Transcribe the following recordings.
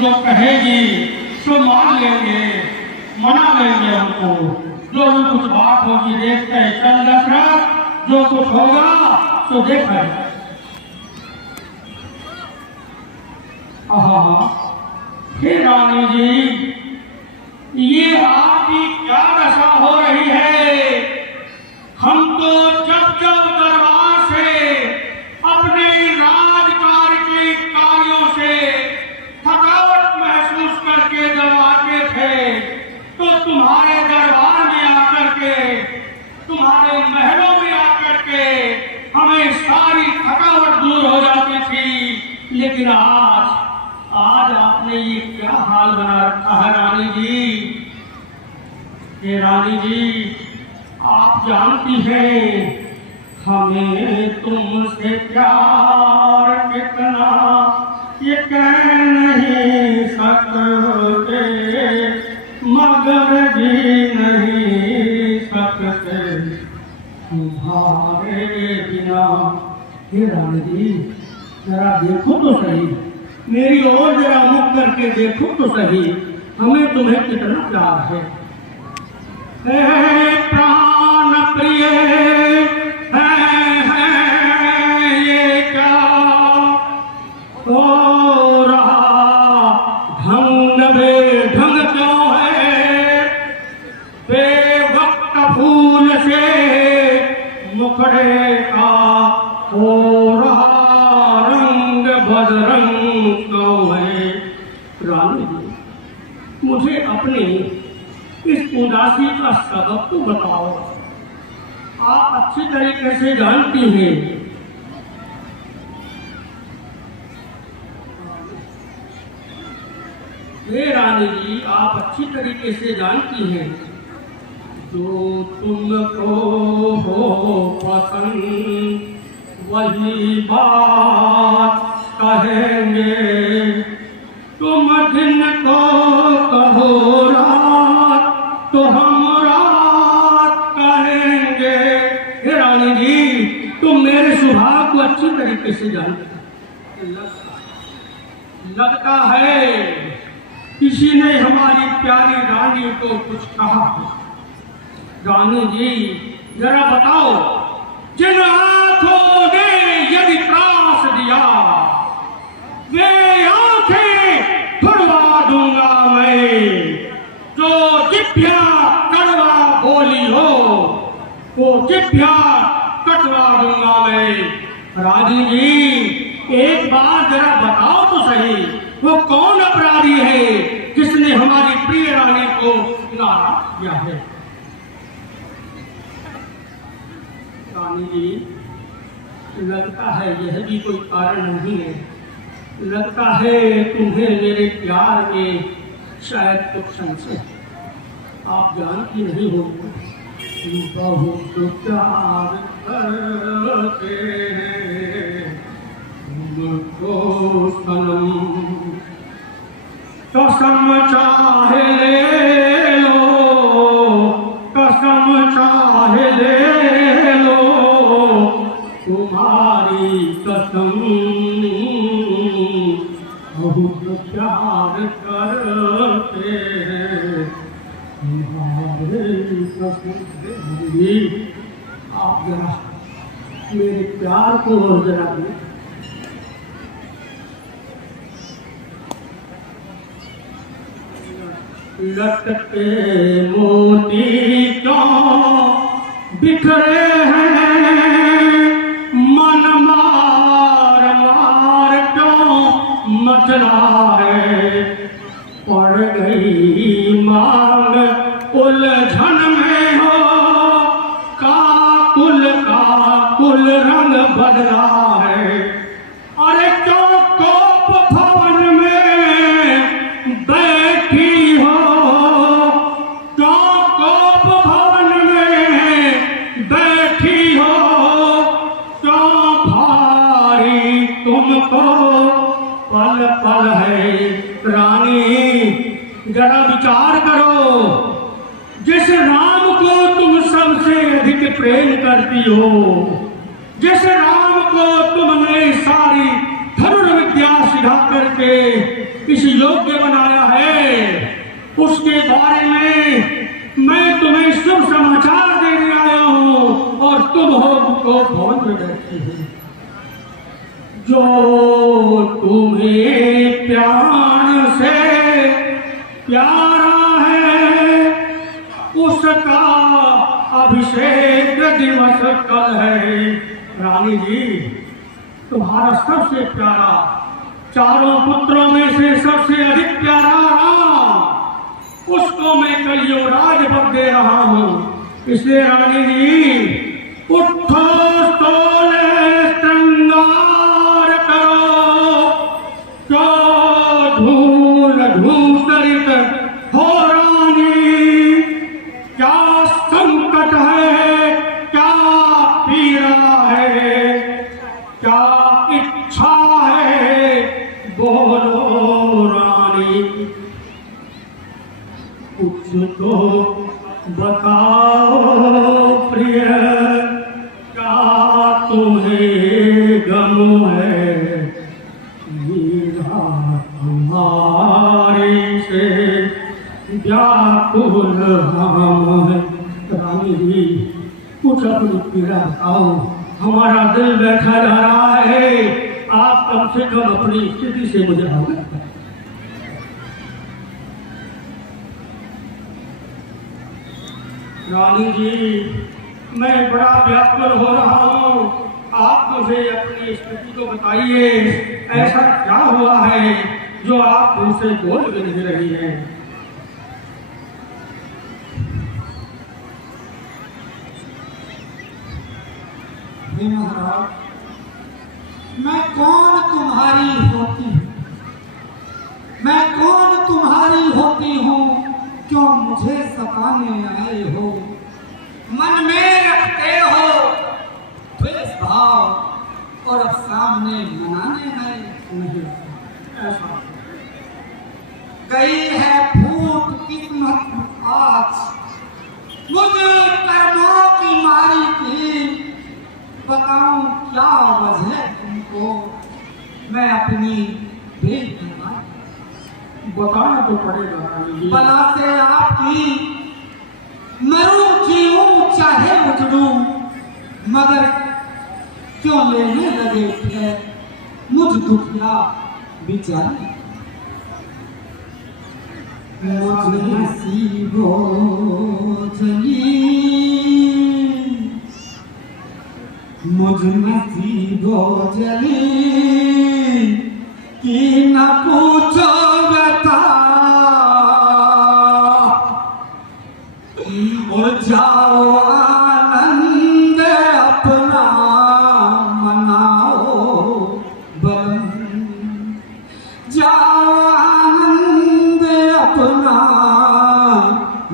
जो कहेगी सो मान लेंगे, मना लेंगे हमको। जो भी कुछ बात होगी देखते हैं, चल दशरथ जो कुछ होगा तो देखा है। हे रानी जी, ये आपकी क्या दशा हो रही है? हम तो जब जब दरबार से अपने राजकार्य के कार्यों से थकावट महसूस करके जब आते थे तो तुम्हारे दरबार में आकर के, तुम्हारे महलों में आकर के हमें सारी थकावट दूर हो जाती थी। लेकिन आज आपने ये क्या हाल बना रखा है रानी जी? ये रानी जी, आप जानती हैं हमें तुमसे प्यार कितना, ये कह नहीं सकते, मगर जी नहीं सकते तुम्हारे बिना। हे रानी जी, जरा देखो तो सही, मेरी ओर जरा मुख करके देखो तो सही, हमें तुम्हें कितना प्यार है। प्राण प्रिय है ये क्या हो रहा? ढंग बेढंग क्यों है? बेवक्त फूल से मुखड़े का हो रहा रंग बदरंग क्यों है? रानी जी, मुझे अपनी इस उदासी का सबब तो बताओ। आप अच्छी तरीके से जानती हैं हे रानी जी, आप अच्छी तरीके से जानती हैं जो तुमको हो पसंद वही बात कहेंगे। तुम दिन को कहो रात तो हम रात कहेंगे। हे रानी जी, तुम मेरे स्वभाव को अच्छी तरीके से जानते हो। लगता है किसी ने हमारी प्यारी रानी को कुछ कहा। रानी जी, जरा बताओ, जिन आंखों ने यदि त्रास दिया वे आंखें छुड़वा दूंगा मैं। जो जिभ्या कड़वा बोली हो वो जिभ्या कटवा दूंगा मैं। रानी जी, एक बार जरा बताओ तो सही, वो कौन अपराधी है जिसने हमारी प्रिय रानी को नाराज किया है? रानी जी, लगता है यह भी कोई कारण नहीं है। लगता है तुम्हें मेरे प्यार में शायद कुछ संशय। आप जानती नहीं हो बहुत प्यार करते हैं तुमको सनम। कसम चाहे ले लो, कसम चाहे ले लो, तुम्हारी कसम बहुत प्यार करते हैं तुम्हारे कसम। आप जरा मेरे प्यार को और जरा दे। लटके मोती क्यों बिखरे हैं, मन मार मार क्यों मचला है। पड़ गई मांग उलझन में हो, काकुल रंग बदला है। अरे क्यों कोप भवन में बैठी हो, क्यों कोप भवन में बैठी हो, क्यों भारी तुमको पल पल है। रानी, जरा विचार करो, जिस राम को तुम सबसे अधिक प्रेम करती हो, जिस राम को तुमने सारी धनुर्विद्या सिखा करके इस योग्य बारे में मैं तुम्हें शुभ समाचार देने आया हूँ और तुम हो भवन में बैठी हो। जो तुम्हें प्राण से प्यारा है उसका अभिषेक दिवस कल है। रानी जी, तुम्हारा सबसे प्यारा, चारों पुत्रों में से सबसे अधिक प्यारा राम, उसको मैं कल युवराज पद दे रहा हूँ। इसलिए रानी जी, उठो तोले श्रृंगार करो, क्यों धूल धूसरित हो रानी। क्या संकट है, क्या पीड़ा है, क्या इच्छा है, बोलो रानी। कुछ तो बताओ प्रिय, क्या तुम्हें गम है। मीरा हमारे से व्याकुल हम है। रानी जी, कुछ अपनी पीड़ा बताओ, हमारा दिल बैठा जा रहा है। आप कम से कम अपनी स्थिति से मुझे अवगत करें। रानी जी, मैं बड़ा व्याकुल हो रहा हूँ, आप मुझे अपनी स्थिति को बताइए। ऐसा क्या हुआ है जो आप मुझसे बोल भी नहीं रही हैं? महाराज, मैं कौन तुम्हारी होती हूँ? मैं कौन तुम्हारी होती हूँ, क्यों मुझे सताने आए हो? मन में रखते हो द्वेष भाव और अब सामने मनाने आए नहीं। ऐसा गई है फूट किस्मत आज, मुझे कर्मों की मारी थी। बताऊं क्या वजह तुमको, मैं अपनी बेटी बताना तो पड़ेगा रानी जी। बला से आपकी मरूं जीऊं चाहे उजड़ूं, मगर क्यों लेने लगे थे मुझ दुखिया बिचारी। मुझ नसीबो जली, मुझ नसीबो जली कि न पूछो बता। और जाओ आनंद अपना मनाओ बलम, जाओ आनंद अपना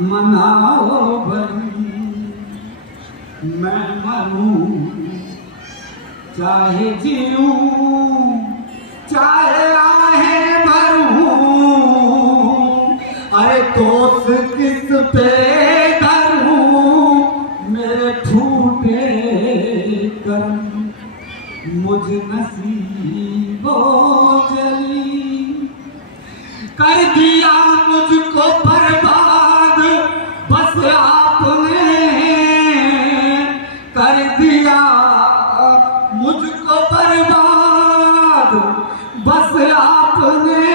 मनाओ बलम। मैं मरूं चाहे जीऊं चाहे आहें भरूं, अरे दोस्त किस पे धरूं मेरे फूटे कर्म। मुझ नसीबो जली कर दिया मुझको बर्बाद, बस आपने कर दिया मुझको बर्बाद, बस आपने।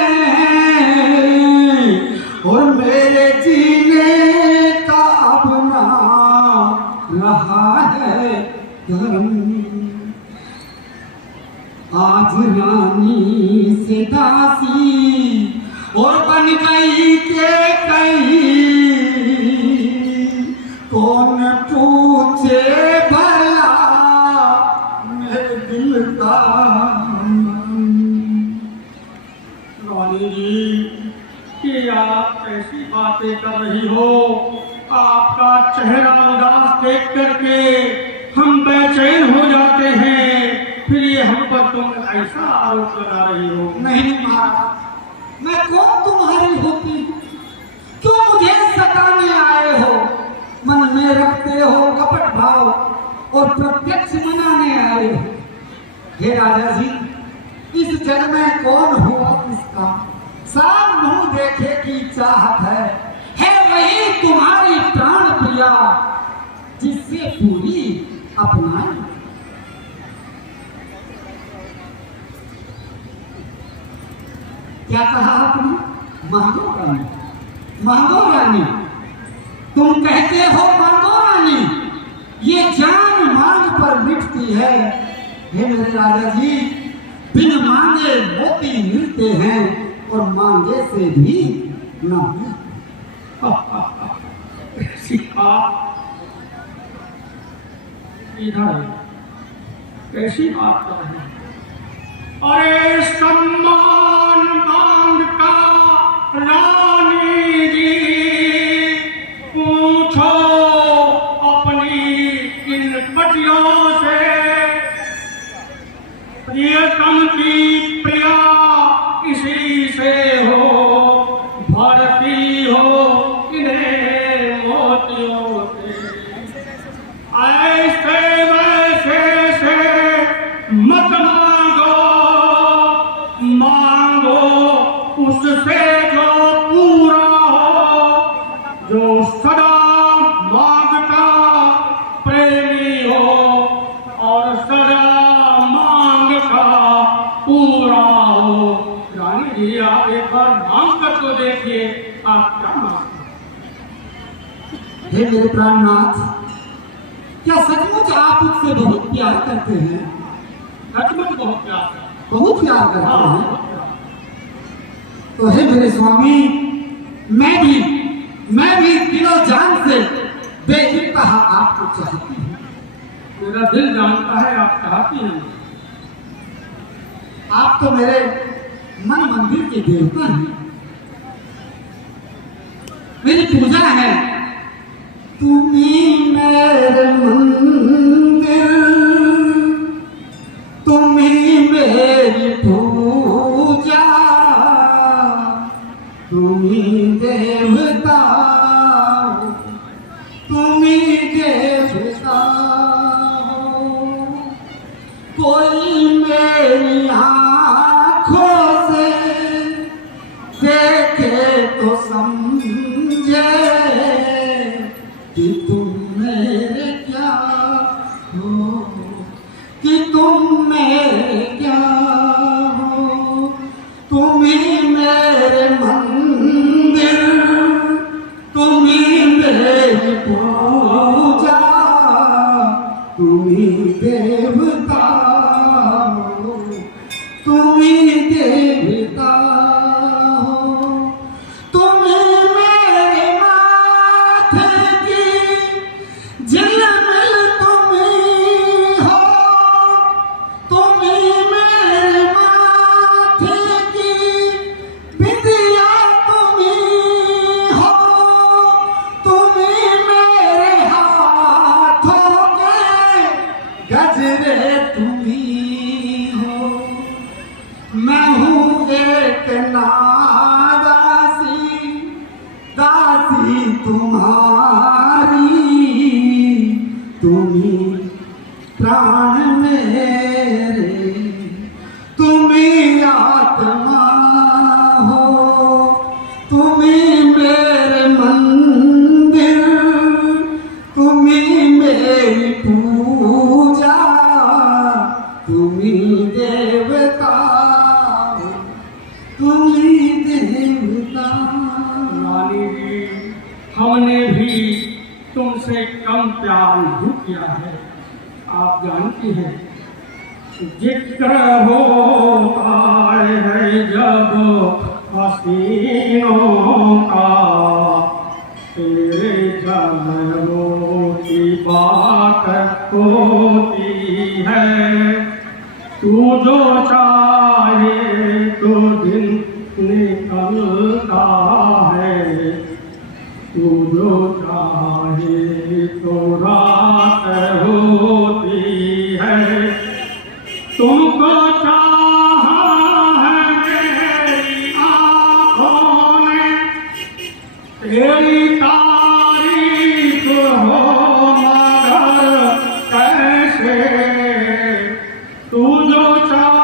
और मेरे जीने का अब ना रहा है धर्म। आज रानी से दासी और बन गई के कहीं, कौन पूछे भला मेरे दिल का। रानी जी, कि आप ऐसी बातें कर रही हो, आपका चेहरा उदास देख करके हम बेचैन हो जाते हैं। फिर ये हम पर तुम ऐसा आरोप लगा रही हो। नहीं महाराज, मैं कौन तुम्हारी होती हूँ, क्यों मुझे सताने आए हो? मन में रखते हो कपट भाव और प्रत्यक्ष मनाने आए हो। हे राजा जी, इस जग में कौन हुआ किसका साफ मुंह देखे की चाहत है। हे ये पूरी अपनाई। क्या कहा आपने? मांगो रानी, मांगो रानी। तुम कहते हो मांगो रानी, ये जान मांग पर मिटती है। हे मेरे राजा जी, बिन मांगे मोती मिलते हैं और मांगे से भी ना सिखा इधर कैसी बात कर रहे हैं? अरे सम्मान मांग का रानी जी, पूछो अपनी इन पटियों से, प्रियतम की प्रिया इसी से हो, भरती हो इन्हें मोतियों से। ऐसे वैसे से मत मांगो, मांगो उससे जो पूरा हो, जो सदा मांगता प्रेमी हो और सदा मांग का पूरा हो। रानी जी, आप एक बार मांग कर तो देखिए, आप क्या मांगते हैं? हे मेरे प्राणनाथ, क्या सचमुच आप उससे बहुत प्यार करते हैं? सचमुच बहुत प्यार है। बहुत प्यार करते हाँ, हैं? बहुत प्यार। तो हे मेरे स्वामी, मैं भी दिलो जान से बेइंतहा आपको चाहती हूँ। मेरा दिल जानता है आप चाहती हैं। आप तो मेरे मन मंदिर के देवता हैं, मेरी पूजा है। तुम्ही मेरे मंदिर, तुम्ही मेरी पूजा, तुम्ही देवता, तुम्ही देवता हो। कोई मेरी आँखों से देखे तो समझे कि तुम मेरे क्या हो, कि तुम मेरे क्या हो। तुम ही मेरे मंदिर, तुम ही मेरी पूजा, तुम ही देवता हो, तुम ही देवता हो। तुम ही मेरे माथे की झिलमिल, तुम ही हो। तुम ही मेरे माथे की बिंदिया, तुम ही हो। तुम ही मेरे हाथों के गजरे, तुम ही हो। मैं हूँ एक नादासी, दासी तुम्हारी, तुम ही प्राण मेरे, तुम ही आत्मा हो। तुम ही मेरे मंदिर, तुम ही मेरी पूजा, तुम ही देवता, तुम ही देवता। रानी जी, हमने भी तुमसे कम प्यार नहीं किया है। आप जानती हैं, जिक्र होता है जब हसीनों का, तेरे जन्मों की बात होती है। तू जो चाहे तो दिन निकलता है, तू जो चाहे तो रात होती है। तुमको चाहा है मेरी आँखों ने, तेरी तारीफ हो मगर कैसे। तू जो चाह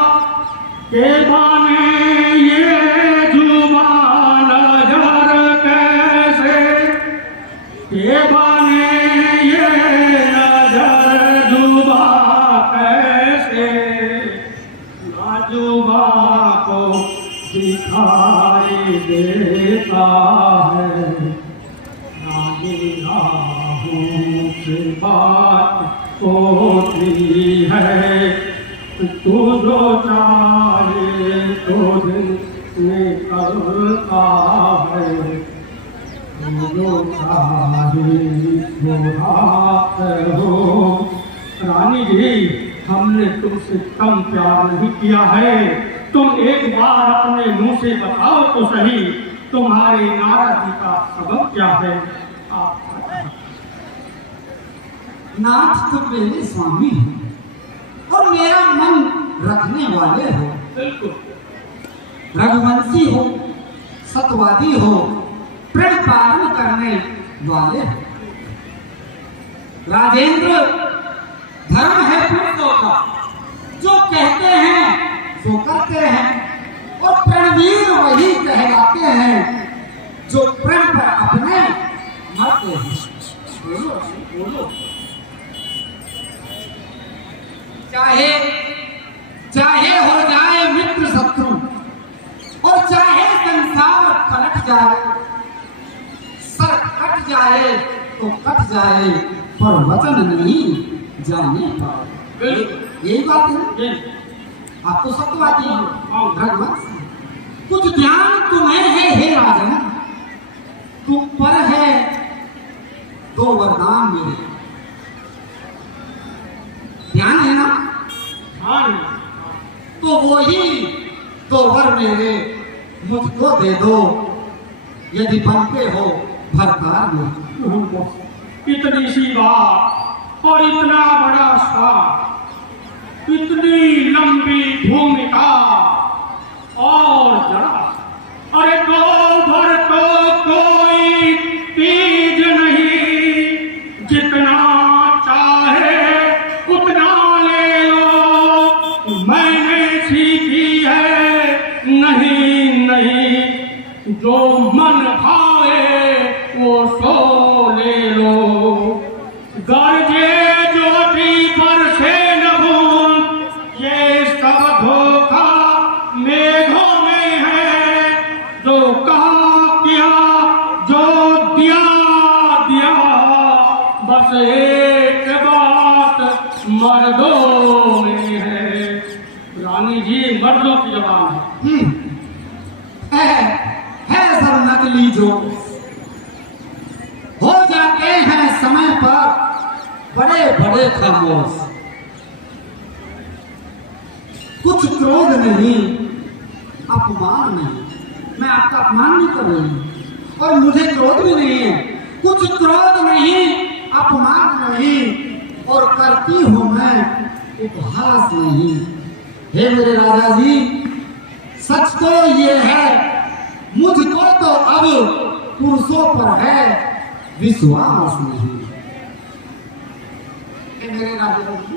के बाने ये जुबान नजर कैसे, के बाने ये दिखाई देता है, रानी राहों से बात होती है, तू जो चाहे तो दिन निकलता है, तू जो चाहे तो रात हो। रानी जी, हमने तुमसे कम प्यार नहीं किया है, तुम एक बार अपने मुंह से बताओ तो सही, तुम्हारी नाराजगी का सबब क्या है? आप नाथ तो मेरे स्वामी हो और मेरा मन रखने वाले हो। बिल्कुल। रघुवंशी हो, सतवादी हो, प्रण पालन करने वाले हो। राजेंद्र, धर्म है पुरुषों का, जो कहते हैं वो करते हैं, और प्रणवीर वही कहलाते हैं जो प्रण पर अपने मरते हैं। बोलो बोलो। चाहे चाहे हो जाए मित्र शत्रु, और चाहे संसार पलट जाए, सर कट जाए तो कट जाए, पर वचन नहीं जाने पाए। यही बात है। आप तो सत्यवादी हो, रघुवंशी। कुछ ध्यान तुम्हें है हे राजन, तुम पर है दो वरदान मेरे, ध्यान है ना? हाँ, तो वही दो वर मेरे मुझको दे दो, यदि बनते हो भरतार में। इतनी सी बात और इतना बड़ा स्वाद, इतनी लंबी भूमिका और जरा, अरे दो भर तो कोई तीज नहीं, जितना चाहे उतना ले लो, मैंने सीखी है नहीं नहीं, जो मन भावे वो सो ले लो, गरजे ज्योति पर से न भूल, ये सब धोखा मेघों में है, जो कहा किया जो दिया दिया, बस एक बात मर्दों में है। रानी जी, मर्दों की जबान है सब नकली जो हो जाते हैं समय पर बड़े बड़े खामोश। कुछ क्रोध नहीं, अपमान नहीं, मैं आपका अपमान नहीं कर रही हूं, और मुझे क्रोध भी नहीं है। कुछ क्रोध नहीं, अपमान नहीं, और करती हूं मैं उपहास नहीं। हे मेरे राजा जी, सच तो ये है, मुझको तो अब पुरुषों पर है विश्वास नहीं। हे मेरे राजा जी,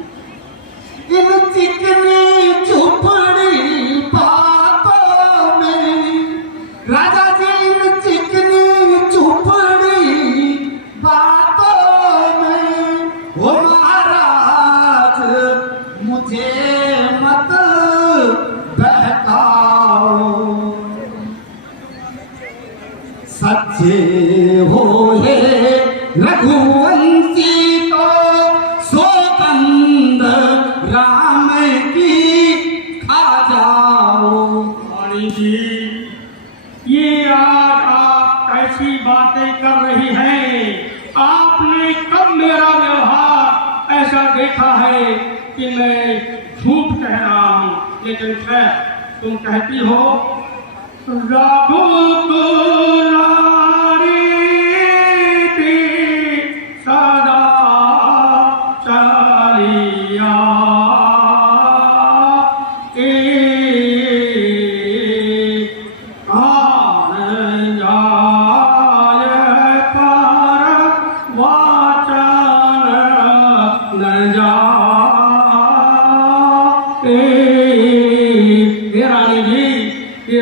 इन चिकनी झोपड़ी बातों में, राजा जी इन चिकनी झोपड़ी बातों में, वो महाराज मुझे मत बहकाओ, सच्चे हो ये रघुवंशी तो सौगंध राम की खा जाओ। रानी जी, ये आज आप कैसी बातें कर रही हैं? आपने कब मेरा व्यवहार ऐसा देखा है कि मैं झूठ कह रहा हूँ? लेकिन खैर, तुम कहती हो सदा चलिया,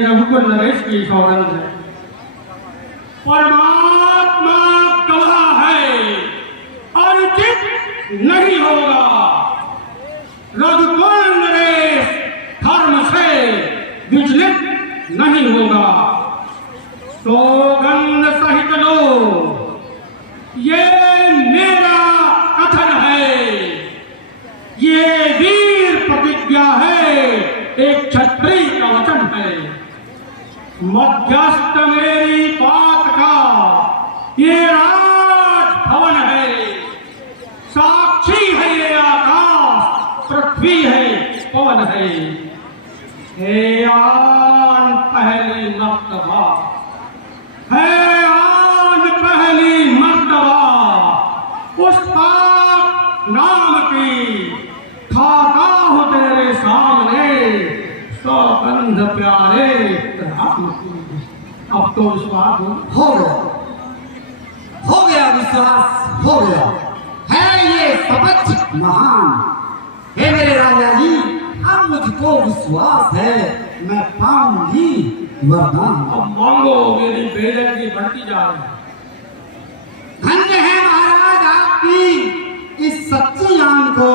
रघुकुल नरेश की सौगंध है। परमात्मा गवाह है, अनुचित नहीं होगा। रघुकुल नरेश धर्म से विचलित नहीं होगा। सौगंध सहित लो, ये मेरा कथन है, ये वीर प्रतिज्ञा है, एक क्षत्रिय का वचन है। मध्यस्थ मेरी बात का ये राजभवन है, साक्षी है ये आकाश, पृथ्वी है, पवन है। हे आन पहली मर्तबा, है आन पहली मर्तबा, उस पाक नाम की खाता हूँ तेरे सामने, सौगंध प्यारे राम की। अब तो विश्वास हो गया विश्वास हो गया। है ये सबक महान। हे मेरे राजा जी, अब मुझको विश्वास है मैं पाऊंगी वरदान। अब मांगो, मेरी बेइज्जती बढ़ती जा रही है। धन्य है महाराज आपकी इस सच्ची आन को,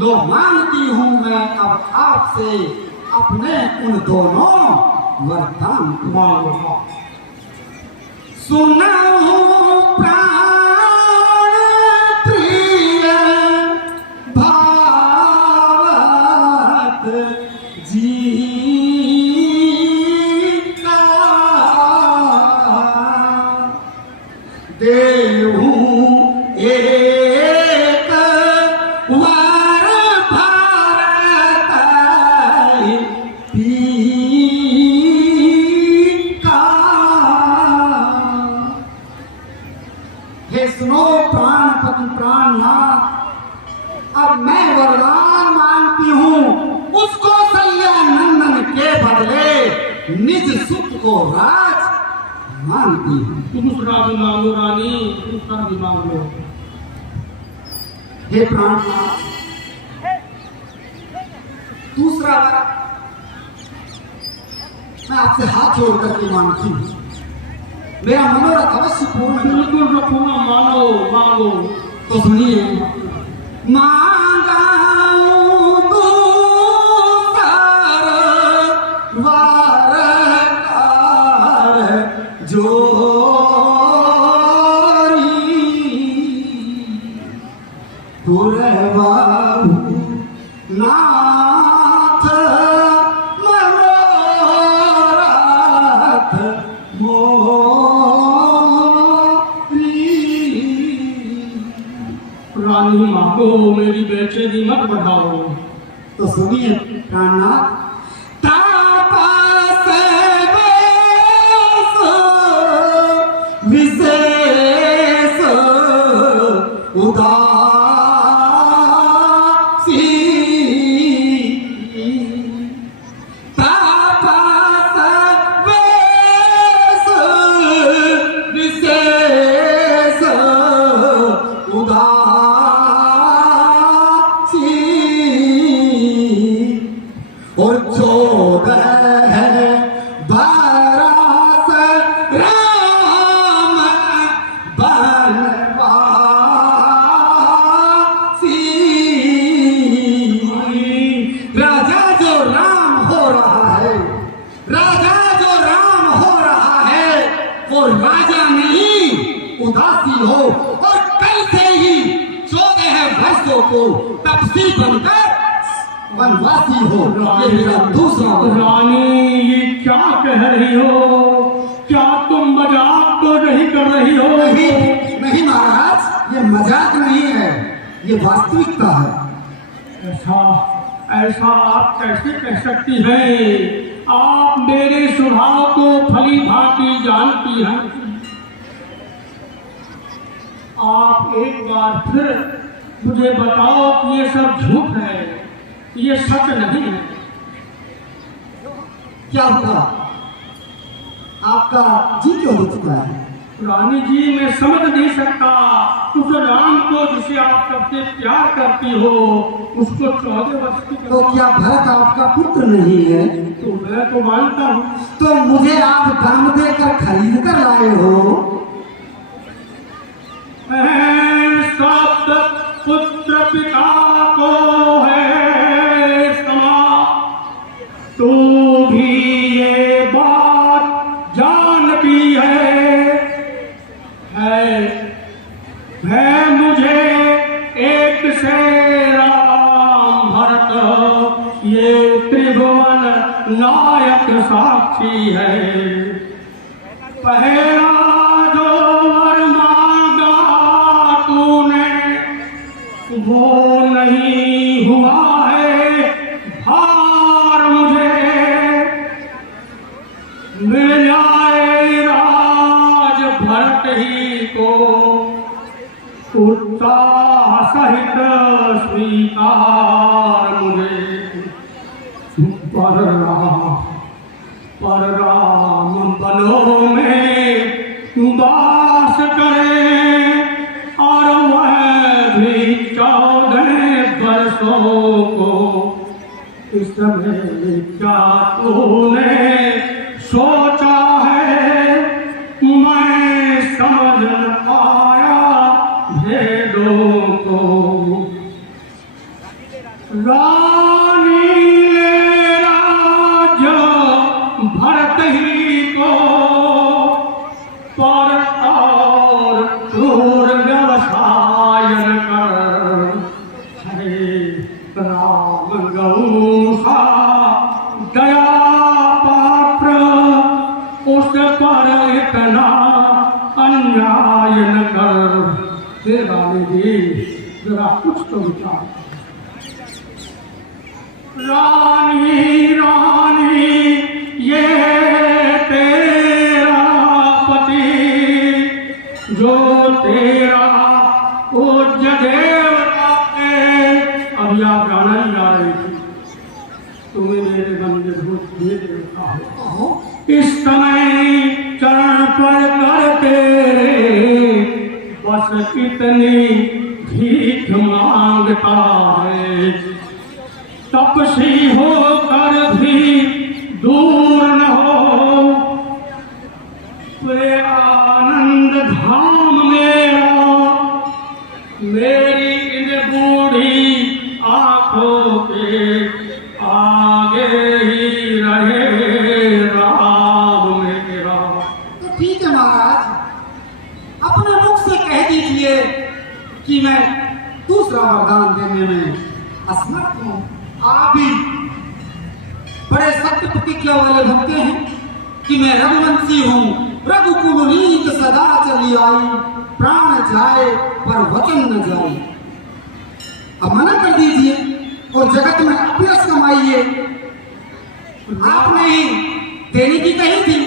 लो मांगती हूँ मैं अब आपसे अपने उन दोनों वरदान को। मांगो। सुना हूँ प्राण प्रिय भावत जी का, देहूँ एक वार भारत का। हे सुनो प्राणपति प्राणनाथ, अब मैं वरदान मांगती हूँ, उसको सैया नंदन के बदले निज सुख को राज मांगती हूँ। दूसरा भी मांगो रानी, दूसरा भी मांगो। हे प्राणनाथ, दूसरा मैं आपसे हाथ जोड़ करके मांगती हूँ, मेरा मनोरथ अवश्य पूर्ण करो। बिल्कुल पूर्ण मानो, मांगो। तो सुनिए, मांगा हूँ दूसर वार जोरी, पुरवाहु नाथ मनोरथ रानी मांगो, मेरी बेचैनी मत बढ़ाओ। तो सुनिए प्राणनाथ, तापस विशेष उदासी, तापस विशेष उदासी, और 14 बरस राम बनवासी। राजा जो राम हो रहा है, राजा जो राम हो रहा है, वो राजा नहीं उदासी हो, और कल से ही 14 वर्षों को तपसी बनकर वनवासी हो। ये मेरा दूसरा रानी, ये क्या कह रही हो? क्या तुम मजाक तो नहीं कर रही हो? नहीं महाराज, ये मजाक नहीं है, ये वास्तविकता है। ऐसा आप कैसे कह सकती हैं? आप मेरे स्वभाव को भली भांति जानती हैं। आप एक बार फिर मुझे बताओ कि ये सब झूठ है, ये सच नहीं है। क्या हुआ? आपका जी क्यों रुकता है? रानी जी, मैं समझ नहीं सकता उस राम को जिसे आप सबसे प्यार करती हो, उसको 14 वर्ष की तो क्या भरत आपका पुत्र नहीं है? तो मैं तो मानता हूँ। तो मुझे आप दाम देकर खरीद कर लाए हो। सब पुत्र पिता को है समान, तू भी ये बात जानती साक्षी है। पहला जो वर मांगा तूने वो नहीं हुआ है भार मुझे। मिल जाए राज भरत ही को उत्साह सहित स्वीकार मुझे। पर राम बलों में वास करे और वह भी 14 वर्षों को। इस समय क्या तूने सोचा है मैं समझ न पाया भेदों को। रानी ले राज्य भरत ही को पर और क्रूर व्यवसायन कर। हरे राम गौ सा दया पात्र उस पर इतना अन्याय न कर। हे रानी जी जरा कुछ तो विचार। रानी रानी ये तेरा पति जो तेरा पूज्य देवता है। अभी आप गाना ही गा रही थी। तुम्हें मेरे मन में भूत देवता हो। इस समय चरण पर करते बस कितनी भीख मांगता है। तपसी होकर भी दूर न हो वे आनंद धाम मेरा। मेरी इन बूढ़ी आंखों के आगे ही रहे राम मेरा। तो ठीक है महाराज, अपने मुख से कह दीजिए कि मैं दूसरा वरदान देने में असमर्थ हूँ। आप भी बड़े सत्य प्रतिज्ञा वाले भक्त हैं कि मैं रघुवंशी हूँ, रघुकुल रीत सदा चली आई, प्राण जाए पर वचन न जाए। अब मना कर दीजिए और जगत में अभ्यस कमाइए। आपने ही देने की कही थी,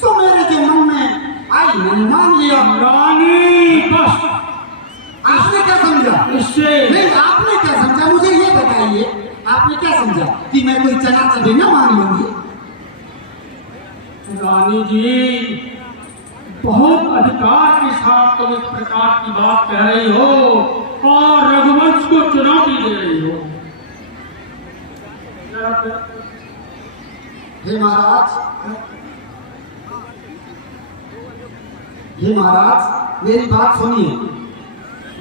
सो मेरे जो मन में आई मैंने मान लिया। रानी बस आपने क्या समझा इससे? नहीं, आपने क्या समझा मुझे ये बताइए। आपने क्या समझा कि मैं कोई चना चबे न मान लूंगी? रानी जी बहुत अधिकार के साथ तुम इस प्रकार की बात कह रही हो और रघुवंश को चुनौती दे रही हो। हे महाराज, हे महाराज मेरी बात सुनिए।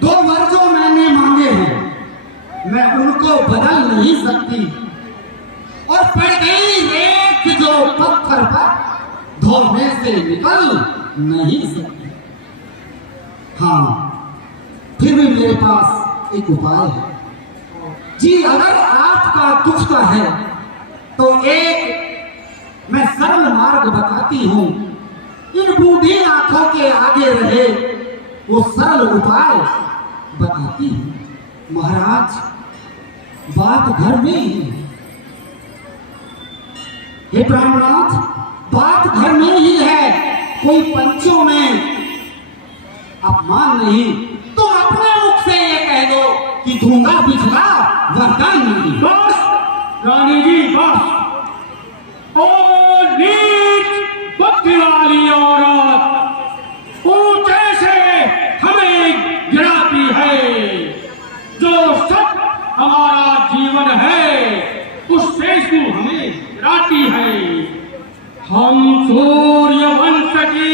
2 वर जो मैंने मांगे हैं मैं उनको बदल नहीं सकती और पड़ गई रेत जो पत्थर पर धोने से निकल नहीं सकती। हाँ, फिर भी मेरे पास एक उपाय है जी। अगर आपका दुखता है तो एक मैं सरल मार्ग बताती हूँ। इन बूढ़ी आंखों के आगे रहे वो सरल उपाय बताती हूँ। महाराज बात घर में ही है। हे ब्राह्मणनाथ, बात घर में ही है, कोई पंचों में अपमान नहीं। तुम अपने मुख से ये कह दो कि दूंगा पिछला वरदान नहीं। बस रानी जी बस। ओ नीच बुद्धि वाली औरत ऊंचे से हमें गिराती है। जो सच हमारा जीवन है उससे तू हमें गिराती है। हम सूर्य वंश की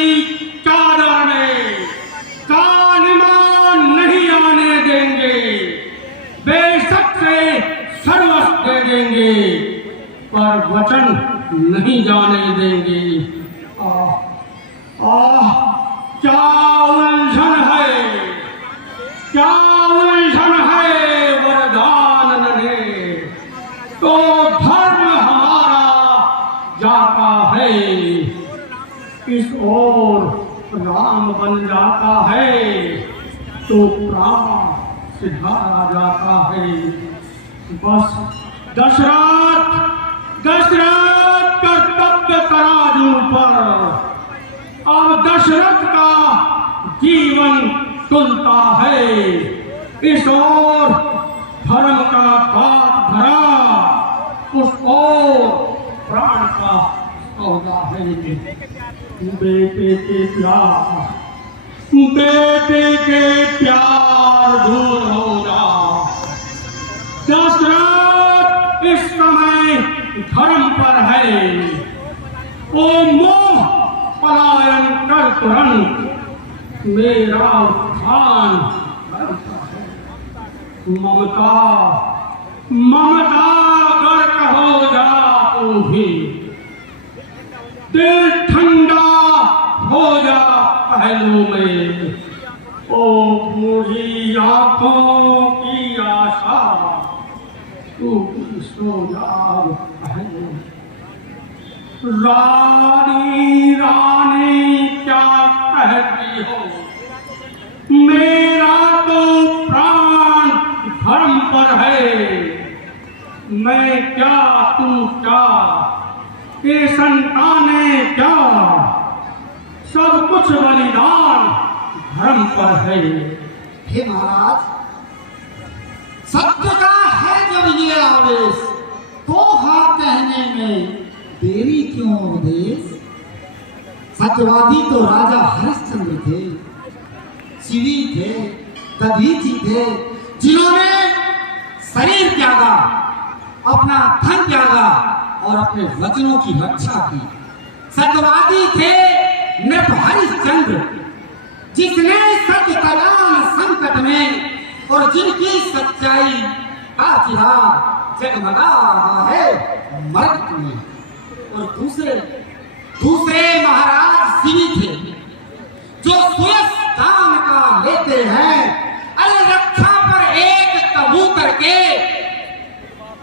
चादर में कालिमान नहीं आने देंगे। बेशक से सर्वस्व दे देंगे पर वचन नहीं जाने देंगे। क्या उलझन है, क्या उलझन है वरदान ने। तो धर्म हमारा जाता है इस ओर राम बन जाता है तो प्राण सिधारा जाता है। बस दशरथ कर्तव्य तराजू पर अब दशरथ का जीवन तुलता है। इस ओर धर्म का पाप भरा, उस ओर प्राण का सौदा है। बेटे के प्यार दूर हो जा। दशरथ इस समय धर्म पर है, ओ मोह पलायन कर तुरंत, मेरा उत्थान करता है। ममता गर्क हो जा तू भी, दिल ठंडा हो जा पहलू में। ओ बूढ़ी आंखों की आशा, तू सो जा पहलू। रानी क्या कहती हो, मेरा तो प्राण धर्म पर है। मैं क्या तू क्या, ये संताने क्या, सब कुछ बलिदान धर्म पर है। हे महाराज, सत्य का है जब ये आवेश, तो हाँ कहने में देरी क्यों उपदेश। सत्यवादी तो राजा हरिश्चंद्र थे, शिवी थे, दधीची थे, जिन्होंने शरीर त्यागा, अपना धन त्यागा और अपने वचनों की रक्षा की। सत्यवादी थे नृप हरिश्चंद्र, जिसने सत्य कल्याण संकट में और जिनकी सच्चाई का चिराग जगमगा रहा है मर्ग में। और दूसरे महाराज शिवी थे, जो सुयस दान का लेते हैं, अरे रक्षा पर एक कबूतर के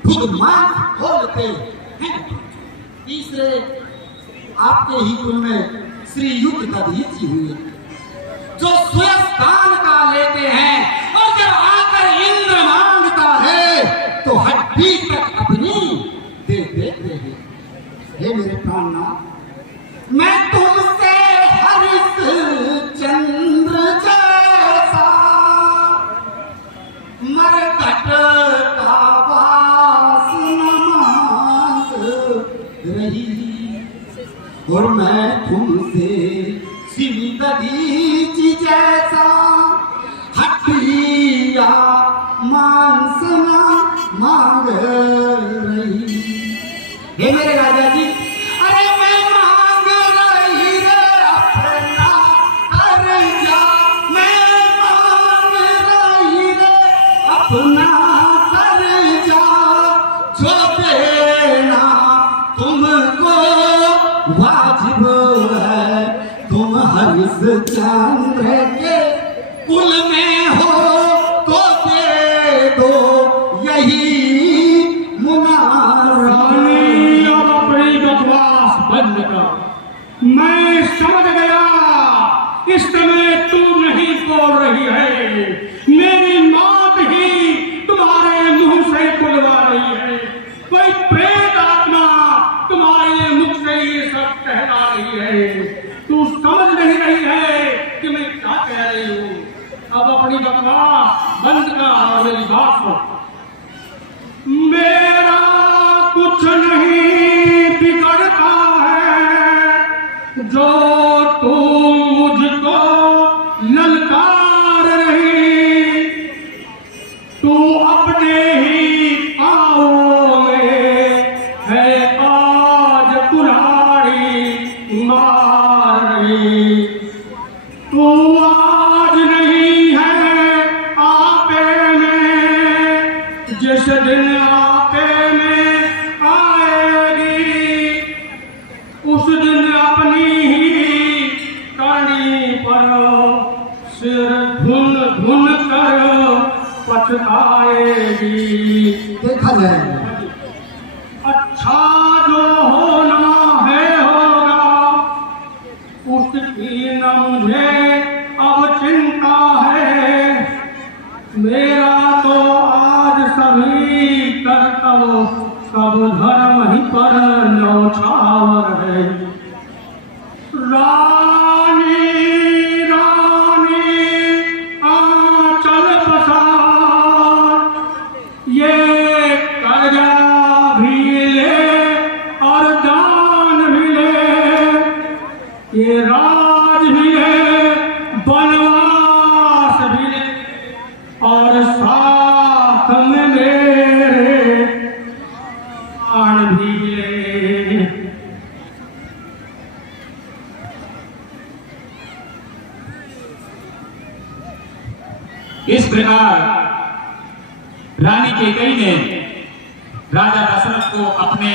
खुद खोलते हैं। तीसरे आपके ही कुल में श्री युद्ध दधीची हुए, जो सुयस्तान का लेते हैं, और जब आकर इंद्र मांगता है तो हड्डी तक अपनी दे देते हैं। हे मेरे प्राणनाथ, मैं तुमसे हरिश्चंद्र जैसा मरकट का वास न मांग रही, और मैं तुमसे शिवी दधीची जैसा हड्डिया मांस न मांग रही। हे मेरे राजा जी, अरे मैं मांग रही रे अपना कर्जा, मैं मांग रही रे अपना कर्जा, जो देना तुमको वाजिब है। तुम हरिश्चंद्र के कुल में हो तो दे दो यही मुनारानी। अब अपनी बकवास बंद कर। मैं समझ गया इस समय तू नहीं बोल रही है, मेरी मौत ही तुम्हारे मुंह से बुलवा रही है। कोई प्रेत आत्मा तुम्हारे मुख से ये सब कहला रही है। तू समझ नहीं रही है कि मैं क्या कह रही हूँ। अब अपनी बकवास बंद कर और मेरी बात सुन। मेरा कुछ नहीं बिगड़ता है, जो तू मुझको ललकार रही। तू अपने ही पाँवों में है आज कुल्हाड़ी मार रही। तू आज नहीं है आपे में, जिस दिन आपे में आएगी, उस दिन अपनी ही करनी पर सिर धुन धुन कर पछताएगी। देखा जाएगा। अच्छा जो होना है होगा, उसकी न मुझे अब चिंता है। मेरा तो आज सभी कर्तव्य सब धर्म ही पर न्यौछावर है। रानी रानी आंचल पसार, ये कर्जा भी ले और दान भी ले, ये राज भी ले बनवास भी ले और साथ में मेरे प्राण भी ले। इस प्रकार रानी कैकेयी ने राजा दशरथ को अपने